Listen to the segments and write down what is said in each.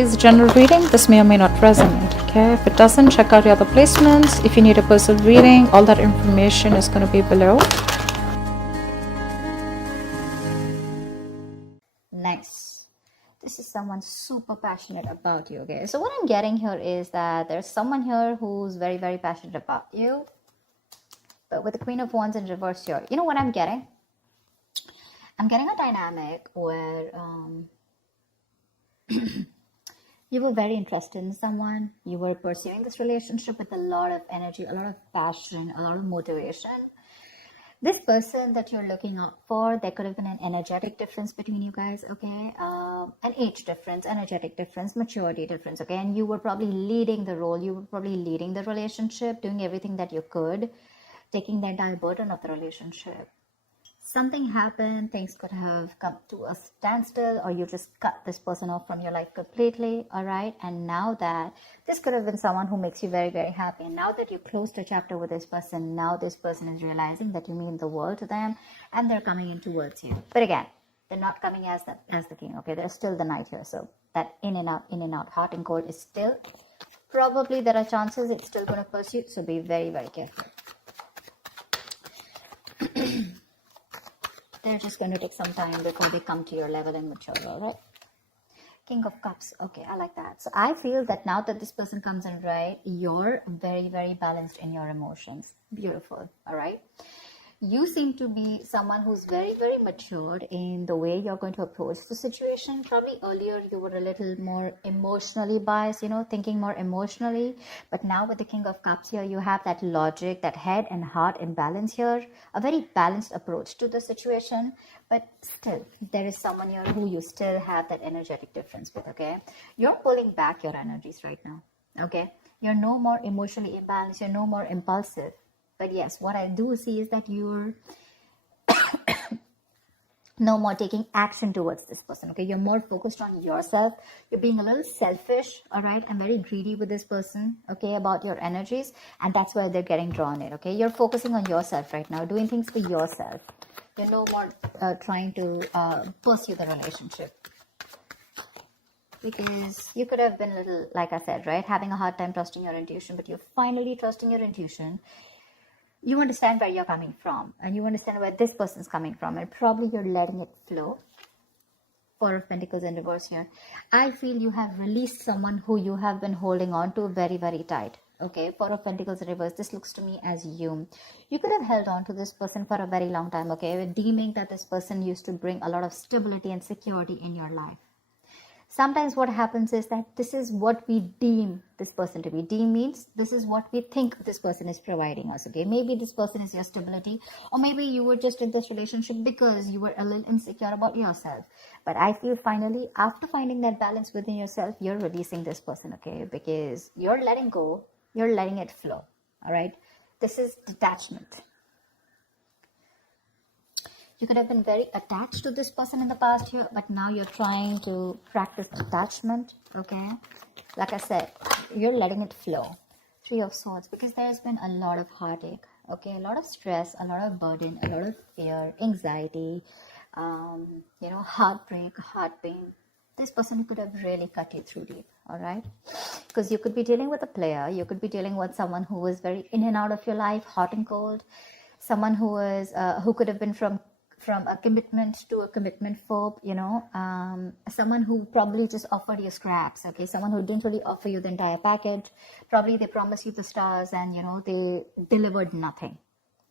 is a general reading. This may or may not resonate. Okay, if it doesn't, check out your other placements. If you need a personal reading, all that information is going to be below. Nice. This is someone super passionate about you. Okay, so what I'm getting here is that there's someone here who's very, very passionate about you. But with the Queen of Wands in reverse here, you know what I'm getting? I'm getting a dynamic where you were very interested in someone. You were pursuing this relationship with a lot of energy, a lot of passion, a lot of motivation. This person that you're looking out for, there could have been an energetic difference between you guys, okay? An age difference, energetic difference, maturity difference, okay? And you were probably leading the role. You were probably leading the relationship, doing everything that you could, taking the entire burden of the relationship. Something happened, things could have come to a standstill, or you just cut this person off from your life completely, all right? And now that this could have been someone who makes you very, very happy. And now that you closed a chapter with this person, now this person is realizing that you mean the world to them, and they're coming in towards you. But again, they're not coming as the king, okay? There's still the knight here. So that in and out, hot and cold is still, probably there are chances it's still going to pursue. So be very, very careful. They're just going to take some time before they come to your level and mature, all right? King of Cups. Okay, I like that. So I feel that now that this person comes in, right, you're very, very balanced in your emotions. Beautiful, all right? You seem to be someone who's very, very matured in the way you're going to approach the situation. Probably earlier you were a little more emotionally biased, thinking more emotionally. But now with the King of Cups here, you have that logic, that head and heart in balance here. A very balanced approach to the situation. But still, there is someone here who you still have that energetic difference with, okay? You're pulling back your energies right now, okay? You're no more emotionally imbalanced. You're no more impulsive. But yes, what I do see is that you're no more taking action towards this person, okay? You're more focused on yourself. You're being a little selfish, all right? And very greedy with this person, okay, about your energies. And that's why they're getting drawn in, okay? You're focusing on yourself right now, doing things for yourself. You're no more trying to pursue the relationship. Because you could have been a little, like I said, right? Having a hard time trusting your intuition, but you're finally trusting your intuition. You understand where you're coming from, and you understand where this person's coming from, and probably you're letting it flow. Four of Pentacles in reverse here. I feel you have released someone who you have been holding on to very, very tight. Okay, Four of Pentacles in reverse. This looks to me as you. You could have held on to this person for a very long time, okay, deeming that this person used to bring a lot of stability and security in your life. Sometimes what happens is that this is what we deem this person to be. Deem means this is what we think this person is providing us, okay? Maybe this person is your stability, or maybe you were just in this relationship because you were a little insecure about yourself. But I feel finally, after finding that balance within yourself, you're releasing this person, okay? Because you're letting go, you're letting it flow, all right? This is detachment. You could have been very attached to this person in the past here, but now you're trying to practice detachment, okay? Like I said, you're letting it flow. Three of Swords, because there's been a lot of heartache, okay? A lot of stress, a lot of burden, a lot of fear, anxiety, heartbreak, heart pain. This person could have really cut you through deep, all right? Because you could be dealing with a player. You could be dealing with someone who is very in and out of your life, hot and cold. Someone who is who could have been from a commitment to a commitment phobe, someone who probably just offered you scraps, okay? Someone who didn't really offer you the entire package. Probably they promised you the stars and, they delivered nothing.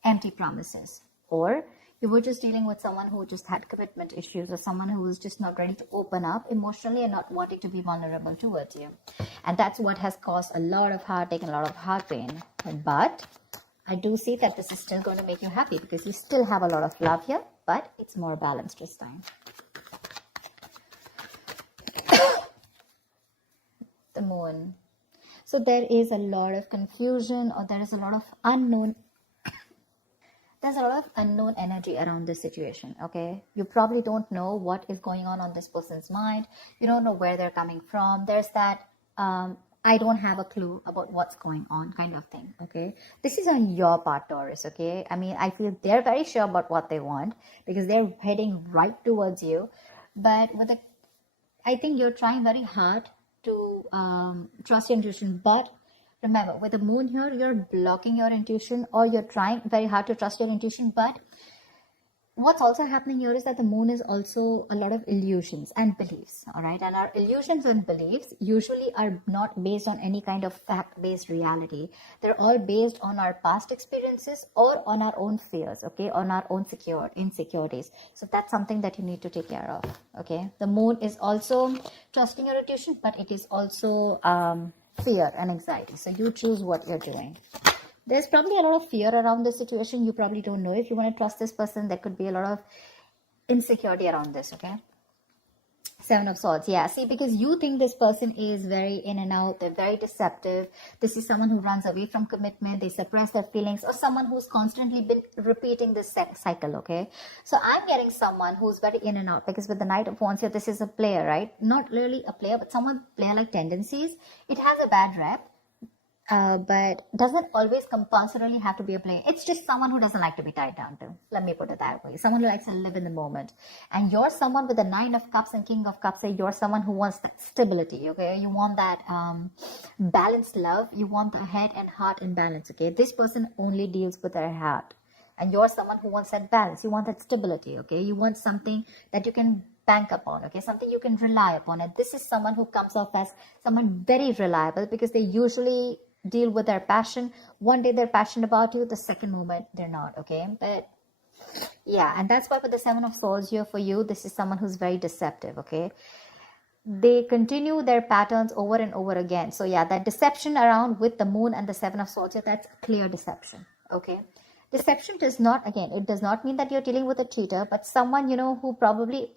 Empty promises. Or you were just dealing with someone who just had commitment issues, or someone who was just not ready to open up emotionally and not wanting to be vulnerable towards you. And that's what has caused a lot of heartache and a lot of heart pain. But I do see that this is still going to make you happy because you still have a lot of love here, but it's more balanced this time. The Moon. So there is a lot of confusion, or there is a lot of unknown. There's a lot of unknown energy around this situation, okay? You probably don't know what is going on this person's mind. You don't know where they're coming from. There's that I don't have a clue about what's going on kind of thing, okay? This is on your part, Taurus, okay? I mean, I feel they're very sure about what they want because they're heading right towards you. But I think you're trying very hard to trust your intuition. But remember, with the moon here, you're blocking your intuition, or you're trying very hard to trust your intuition. But what's also happening here is that the moon is also a lot of illusions and beliefs, all right? And our illusions and beliefs usually are not based on any kind of fact-based reality. They're all based on our past experiences or on our own fears, okay? On our own insecurities. So that's something that you need to take care of, okay? The moon is also trusting your intuition, but it is also fear and anxiety. So you choose what you're doing. There's probably a lot of fear around this situation. You probably don't know if you want to trust this person. There could be a lot of insecurity around this, okay? Seven of Swords, yeah. See, because you think this person is very in and out. They're very deceptive. This is someone who runs away from commitment. They suppress their feelings, or someone who's constantly been repeating this cycle, okay? So I'm getting someone who's very in and out, because with the Knight of Wands here, this is a player, right? Not really a player, but someone player-like tendencies. It has a bad rep. But doesn't always compulsorily have to be a player. It's just someone who doesn't like to be tied down to. Let me put it that way. Someone who likes to live in the moment. And you're someone with the Nine of Cups and King of Cups. So you're someone who wants that stability, okay? You want that balanced love. You want the head and heart in balance, okay? This person only deals with their heart. And you're someone who wants that balance. You want that stability, okay? You want something that you can bank upon, okay? Something you can rely upon. And this is someone who comes off as someone very reliable, because they usually deal with their passion. One day they're passionate about you, the second moment they're not, okay? But yeah, and that's why with the Seven of Swords here for you, this is someone who's very deceptive, okay? They continue their patterns over and over again. So yeah, that deception around with the moon and the Seven of Swords here, that's clear deception, okay? Deception does not, again, it does not mean that you're dealing with a cheater, but someone, you know, who probably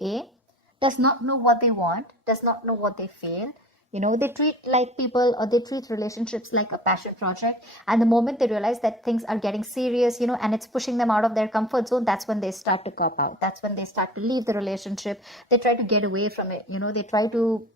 does not know what they want, does not know what they feel. You know, they treat like people, or they treat relationships like a passion project. And the moment they realize that things are getting serious, you know, and it's pushing them out of their comfort zone, that's when they start to cop out. That's when they start to leave the relationship. They try to get away from it. You know, they don't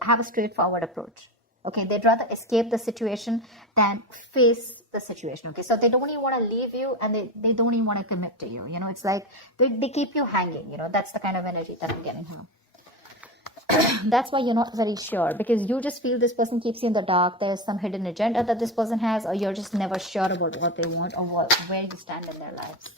have a straightforward approach. Okay, they'd rather escape the situation than face the situation. Okay, so they don't even want to leave you, and they don't even want to commit to you. You know, it's like they keep you hanging. You know, that's the kind of energy that I'm getting here. That's why you're not very sure, because you just feel this person keeps you in the dark. There's some hidden agenda that this person has, or you're just never sure about what they want, or where you stand in their lives.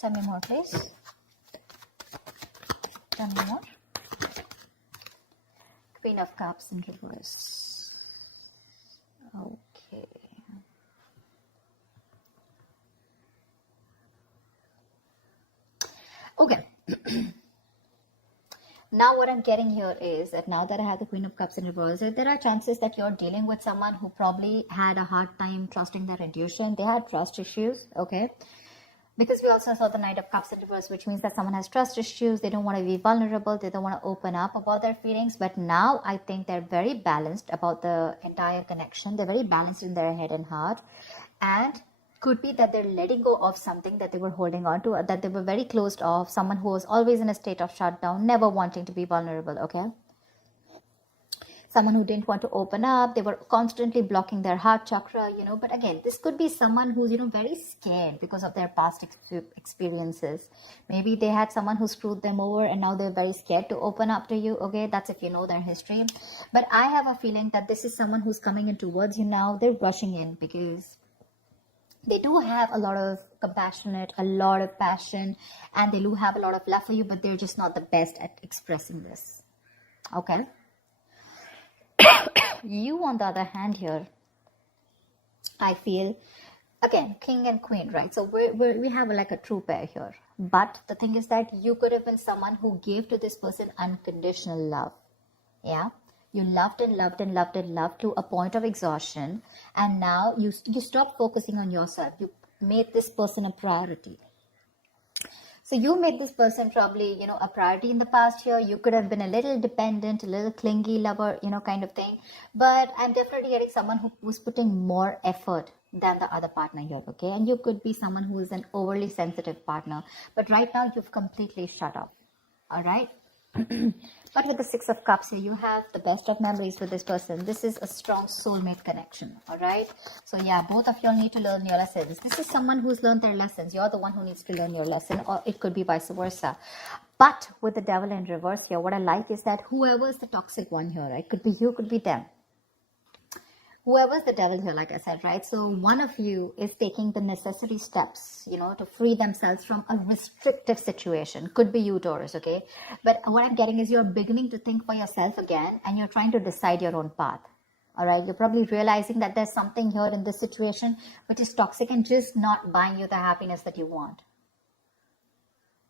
Tell me more, please. Tell me more. Queen of Cups in reverse. Okay. Okay. Now what I'm getting here is that now that I have the Queen of Cups in reverse, there are chances that you're dealing with someone who probably had a hard time trusting their intuition. They had trust issues, okay? Because we also saw the Knight of Cups in reverse, which means that someone has trust issues. They don't want to be vulnerable. They don't want to open up about their feelings. But now I think they're very balanced about the entire connection. They're very balanced in their head and heart. And could be that they're letting go of something that they were holding on to, or that they were very closed off. Someone who was always in a state of shutdown, never wanting to be vulnerable, okay? Someone who didn't want to open up. They were constantly blocking their heart chakra, you know. But again, this could be someone who's, you know, very scared because of their past experiences. Maybe they had someone who screwed them over, and now they're very scared to open up to you, okay? That's if you know their history. But I have a feeling that this is someone who's coming in towards you now. They're rushing in because they do have a lot of compassionate, a lot of passion, and they do have a lot of love for you, but they're just not the best at expressing this, okay? You, on the other hand here, I feel, again, king and queen, right? So we have like a true pair here. But the thing is that you could have been someone who gave to this person unconditional love. Yeah? You loved and loved and loved and loved to a point of exhaustion. And now you stopped focusing on yourself. You made this person a priority. So you made this person probably, you know, a priority in the past here. You could have been a little dependent, a little clingy lover, you know, kind of thing. But I'm definitely getting someone who was putting more effort than the other partner here, okay? And you could be someone who is an overly sensitive partner. But right now, you've completely shut up, all right? But with the Six of Cups here, you have the best of memories with this person. This is a strong soulmate connection, all right? So yeah, both of y'all need to learn your lessons. This is someone who's learned their lessons. You're the one who needs to learn your lesson, or it could be vice versa. But with the Devil in reverse here, what I like is that whoever is the toxic one here, right? Could be you, could be them. Whoever's the devil here, like I said, right? So one of you is taking the necessary steps, you know, to free themselves from a restrictive situation. Could be you, Taurus, okay? But what I'm getting is you're beginning to think for yourself again, and you're trying to decide your own path. All right, you're probably realizing that there's something here in this situation which is toxic and just not buying you the happiness that you want.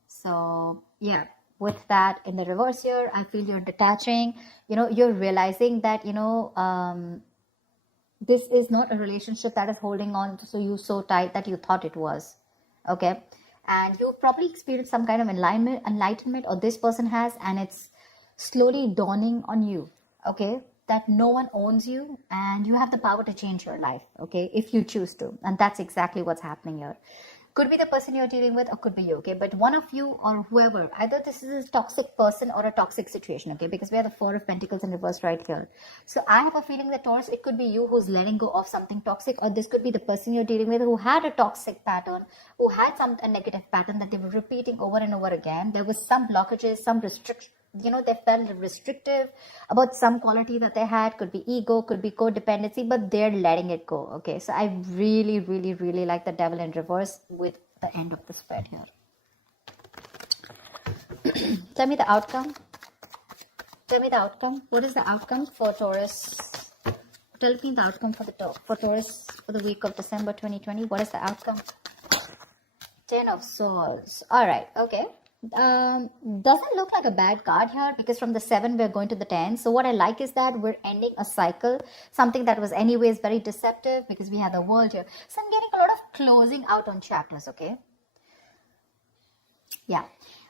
So yeah, with that in the reverse here, I feel you're detaching. You know, you're realizing that, you know, this is not a relationship that is holding on to you so tight that you thought it was. Okay, and you probably experienced some kind of enlightenment, or this person has, and it's slowly dawning on you, okay, that no one owns you and you have the power to change your life, okay, if you choose to. And that's exactly what's happening here. Could be the person you're dealing with, or could be you, okay? But one of you or whoever, either this is a toxic person or a toxic situation, okay? Because we have the Four of Pentacles in reverse right here. So I have a feeling that, Taurus, it could be you who's letting go of something toxic, or this could be the person you're dealing with who had a toxic pattern, who had a negative pattern that they were repeating over and over again. There was some blockages, some restriction. You know, they felt restrictive about some quality that they had. Could be ego, could be codependency, but they're letting it go. Okay, so I really, really, really like the Devil in reverse with the end of the spread here. Tell me the outcome. Tell me the outcome. What is the outcome for Taurus? Tell me the outcome for Taurus for the week of December 2020. What is the outcome? 10 of Swords. All right. Okay. Doesn't look like a bad card here, because from the 7 we're going to the 10. So what I like is that we're ending a cycle, something that was anyways very deceptive, because we have the World here. So I'm getting a lot of closing out on chapters. Okay, yeah.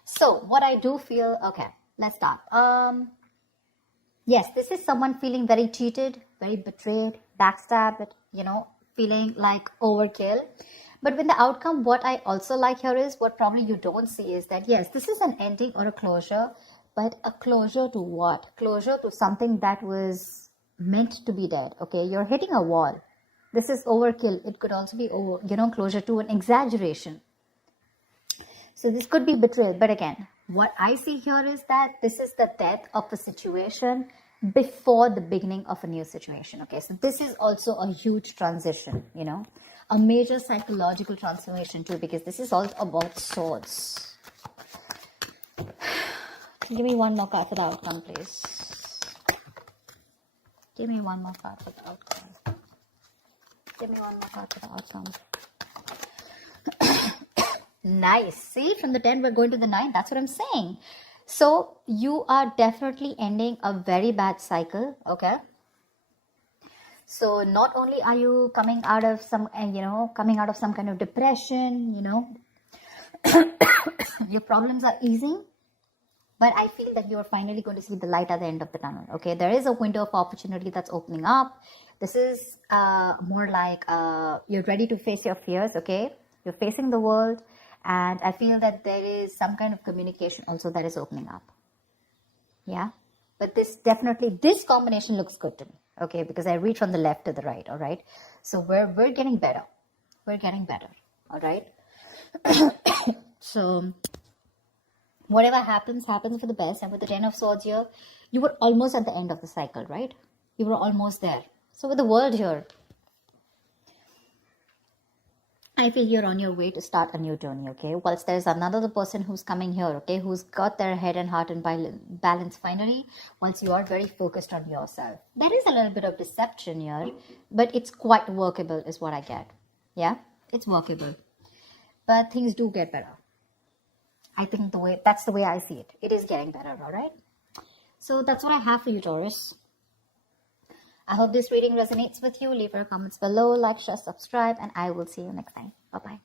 So what I do feel, okay, let's start. Yes, this is someone feeling very cheated, very betrayed, backstabbed, you know, feeling like overkill. But with the outcome, what I also like here is, what probably you don't see is that, yes, this is an ending or a closure, but a closure to what? Closure to something that was meant to be dead, okay? You're hitting a wall. This is overkill. It could also be, closure to an exaggeration. So this could be betrayal. But again, what I see here is that this is the death of a situation before the beginning of a new situation, okay? So this is also a huge transition, you know, a major psychological transformation too, because this is all about swords. Give me one more card for the outcome, please. Give me one more card for the outcome. Give me one more card for the outcome. Nice. See, from the 10 we're going to the 9. That's what I'm saying. So you are definitely ending a very bad cycle, okay? So not only are you coming out of some kind of depression, you know, your problems are easing, but I feel that you're finally going to see the light at the end of the tunnel, okay? There is a window of opportunity that's opening up. This is more like you're ready to face your fears, okay? You're facing the world, and I feel that there is some kind of communication also that is opening up, yeah? But this combination looks good to me, okay? Because I read from the left to the right, all right? So we're getting better. We're getting better, all right? So whatever happens for the best. And with the 10 of Swords here, you were almost at the end of the cycle, right? You were almost there. So with the World here, I feel you're on your way to start a new journey, okay? Whilst there's another person who's coming here, okay, who's got their head and heart in balance finally, once you are very focused on yourself. There is a little bit of deception here, but it's quite workable is what I get. Yeah, it's workable. But things do get better. I think that's the way I see it. It is getting better, all right? So that's what I have for you, Taurus. I hope this reading resonates with you. Leave your comments below, like, share, subscribe, and I will see you next time. Bye-bye.